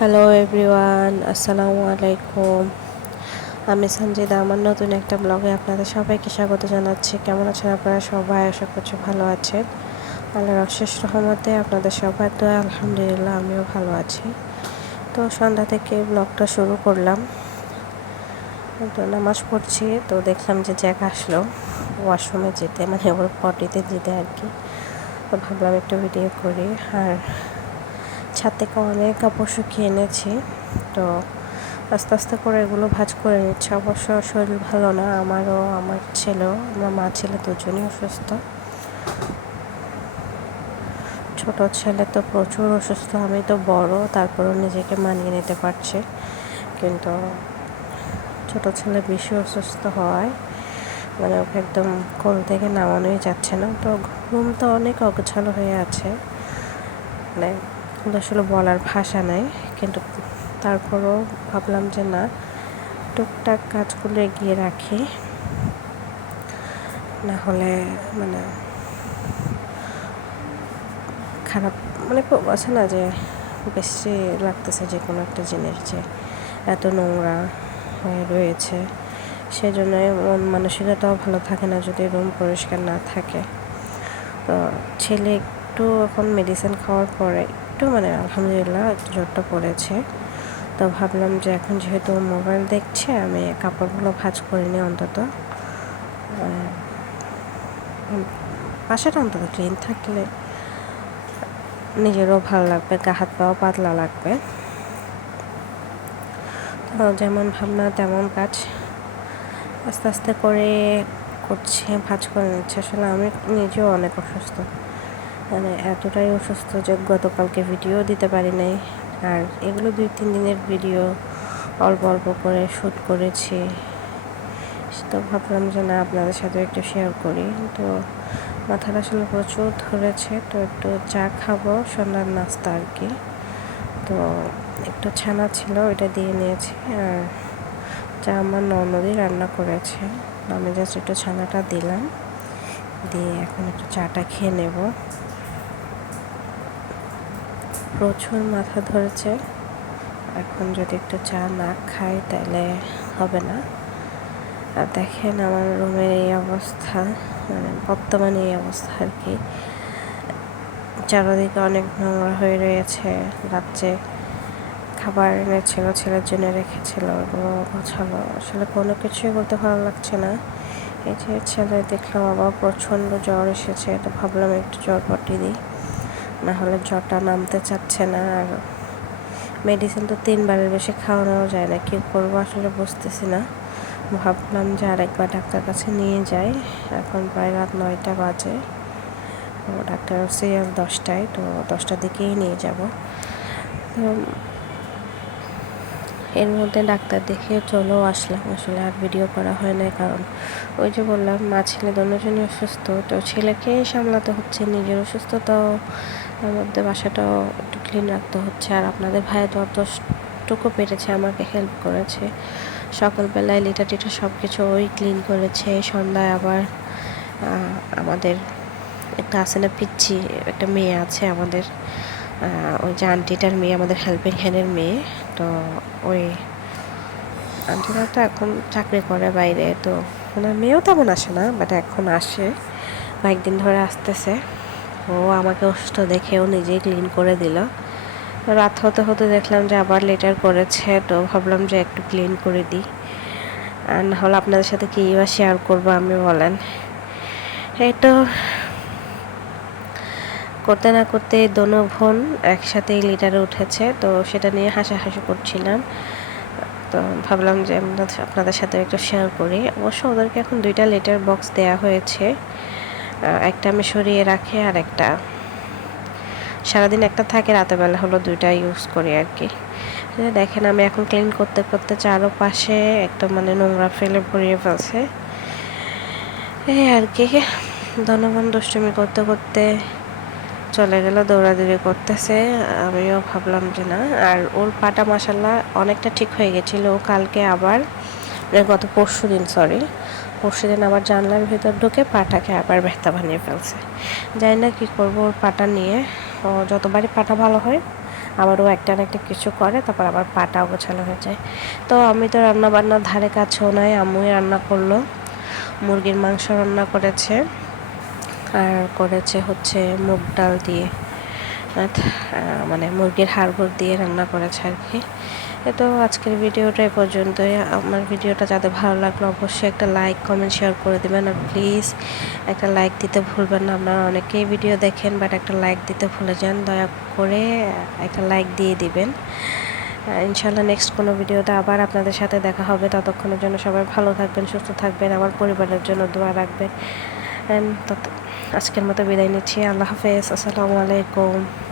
Hello everyone, আসসালামু আলাইকুম। আমি সঞ্জিদা। আমার নতুন একটা ব্লগে আপনাদের সবাইকে স্বাগত জানাচ্ছি। কেমন আছেন আপনারা সবাই? আশা করছি ভালো আছেন। আল্লাহর অশেষ রহমতে আপনাদের সবার দোয়া আলহামদুলিল্লাহ আমিও ভালো আছি। তো সন্ধ্যা থেকে ব্লগটা শুরু করলাম। তো নামাজ পড়ছি, তো দেখলাম যে জ্যাক আসলো ওয়াশরুমে যেতে, মানে ওর পটিতে যেতে আর কি। তো ভাবলাম একটু ভিডিও করি। আর ছাদ থেকে অনেক কাপড় শুকিয়ে এনেছি, তো আস্তে আস্তে করে এগুলো ভাঁজ করে নিচ্ছে। অবশ্য শরীর ভালো না আমারও, আমার ছেলেও, আমার মা ছেলে দুজনই অসুস্থ। ছোট ছেলে তো প্রচুর অসুস্থ, আমি তো বড়, তারপরেও নিজেকে মানিয়ে নিতে পারছি, কিন্তু ছোট ছেলে বেশি অসুস্থ হওয়ায় মানে ওকে একদম কোল থেকে নামানোই যাচ্ছে না। তো ঘুম তো অনেক অগোছালো হয়ে আছে, মানে আসলে বলার ভাষা নেই। কিন্তু তারপরও ভাবলাম যে না, টুকটাক কাজগুলো এগিয়ে রাখি, না হলে মানে খারাপ, মানে আছে না যে বেশি লাগতেছে যে কোনো একটা জিনিস যে এত নোংরা হয়ে রয়েছে, সেজন্যই মন মানসিকতাও ভালো থাকে না যদি রুম পরিষ্কার না থাকে। তো ছেলে একটু এখন মেডিসিন খাওয়ার পরে একটু মানে আলহামদুলিল্লাহ জ্বরটা পড়েছে। তো ভাবলাম যে এখন যেহেতু মোবাইল দেখছে, আমি কাপড়গুলো ভাঁজ করে নিই অন্তত, বাসাটা অন্তত ক্লিন থাকলে নিজেরও ভালো লাগবে, গা হাত পাও পাতলা লাগবে। তো যেমন ভাবনা তেমন কাজ আস্তে আস্তে করে করছে, ভাঁজ করে নিচ্ছে। আসলে আমি নিজেও অনেক অসুস্থ, মানে এতটাই অসুস্থ যে গতকালকে ভিডিও দিতে পারি নাই। আর এগুলো 2-3 দিনের ভিডিও, অল্প অল্প করে শ্যুট করেছি। তো ভাবলাম যে না, আপনাদের সাথে একটু শেয়ার করি। তো মাথাটা আসলে প্রচুর ধরেছে, তো একটু চা খাবো, সন্ধ্যার নাস্তা আর কি। তো একটু ছানা ছিল, ওইটা দিয়ে নিয়েছি। আর চা আমার ননদই রান্না করেছে, আমি জাস্ট একটু ছানাটা দিলাম, দিয়ে এখন একটু চাটা খেয়ে নেব। প্রচুর মাথা ধরেছে, এখন যদি একটু চা না খাই তাহলে হবে না। আর দেখেন আমার রুমের এই অবস্থা, মানে বর্তমানে এই অবস্থা আর কি। চারদিকে অনেক নোংরা হয়ে রয়েছে। রাত্রে খাবার এনেছিল, ছেলের জন্য রেখেছিল, ওগুলো গোছালো। আসলে কোনো কিছুই বলতে ভালো লাগছে না। এই যে ছেলে দেখলাম আবার প্রচণ্ড জ্বর এসেছে, তো ভাবলাম একটু জ্বর পটি দিই, না হলে জ্বরটা নামতে চাচ্ছে না। আর মেডিসিন তো 3বারের বেশি খাওয়ানো যায় না, কী করবো আসলে বুঝতেছি না। ভাবলাম যে আরেকবার ডাক্তার কাছে নিয়ে যাই। এখন প্রায় রাত 9টা বাজে, তো ডাক্তার সিরিয়াল 10টায়, তো 10টার দিকেই নিয়ে যাব। তো এর মধ্যে ডাক্তার দেখে চলেও আসলাম, আসলে আর ভিডিও করা হয় না, কারণ ওই যে বললাম মা ছেলে দুজনই অসুস্থ, তো ছেলেকেই সামলাতে হচ্ছে, নিজের অসুস্থতাও, তার মধ্যে বাসাটাও একটু ক্লিন রাখতে হচ্ছে। আর আপনাদের ভাই যতটুকু পেরেছে আমাকে হেল্প করেছে। সকালবেলায় লিটার টিটার সব কিছু ওই ক্লিন করেছে। সন্ধ্যায় আবার আমাদের একটা আছে না পিচ্ছি, একটা মেয়ে আছে আমাদের, ওই যে আন্টিটার মেয়ে, আমাদের হেল্পিং হ্যান্ডের মেয়ে। তো ওই আন্টিরা তো এখন চাকরি করে বাইরে, তো ওনার মেয়েও তেমন আসে না, বাট এখন আসে, কয়েকদিন ধরে আসতেছে। ও আমাকে অসুস্থ দেখেও নিজেই ক্লিন করে দিল। রাত হতে হতে দেখলাম যে আবার লেটার করেছে, তো ভাবলাম যে একটু ক্লিন করে দিই। আর না হলে আপনাদের সাথে কী বা শেয়ার করবো আমি, বলেন। এই তো করতে না করতে দোনো বোন একসাথেই লিটারে উঠেছে, তো সেটা নিয়ে হাসাহাসি করছিলাম। তো ভাবলাম যে আপনাদের সাথে একটু শেয়ার করি। অবশ্য ওদেরকে এখন 2টা লেটার বক্স দেওয়া হয়েছে, একটা আমি সরিয়ে রাখি, আর একটা সারাদিন একটা থাকে, রাতের বেলা হলো 2টা ইউজ করি আর কি। দেখেন আমি এখন ক্লিন করতে করতে চারপাশে একদম মানে নোংরা ফেলে ভরিয়ে ফেলছে, এই আর কি। ধনবান দুষ্টুমি করতে করতে চলে গেল, দৌড়াদৌড়ি করতেছে। আমিও ভাবলাম যে না। আর ওর পাটা মাসাল্লাহ অনেকটা ঠিক হয়ে গেছিলো। ও কালকে আবার, গত পরশুদিন আবার জানলার ভেতর ঢুকে পাটাকে আবার ব্যথা বানিয়ে ফেলছে। জানি না কী করবো ওর পাটা নিয়ে। ও যতবারই পাটা ভালো হয় আবারও একটা না একটা কিছু করে, তারপর আবার পাটাও গোছানো হয়ে যায়। তো আমি তো রান্না বান্নার ধারে কাছেও নাই, আম্মুই রান্না করলো। মুরগির মাংস রান্না করেছে, আর করেছে হচ্ছে মুগ ডাল দিয়ে, মানে মুরগির হাড়গোড় দিয়ে রান্না করেছে আর কি। তো আজকের ভিডিওটা এ পর্যন্তই। আমার ভিডিওটা যাদের ভালো লাগলো অবশ্যই একটা লাইক কমেন্ট শেয়ার করে দেবেন, আর প্লিজ একটা লাইক দিতে ভুলবেন না। আপনারা অনেকেই ভিডিও দেখেন বাট একটা লাইক দিতে ভুলে যান, দয়া করে একটা লাইক দিয়ে দিবেন। ইনশাল্লাহ নেক্সট কোনো ভিডিওতে আবার আপনাদের সাথে দেখা হবে। ততক্ষণের জন্য সবাই ভালো থাকবেন, সুস্থ থাকবেন, আমার পরিবারের জন্য দোয়া রাখবেন। আজকের মতো বিদায় নিচ্ছি। আল্লাহ হাফেজ, আসসালামু আলাইকুম।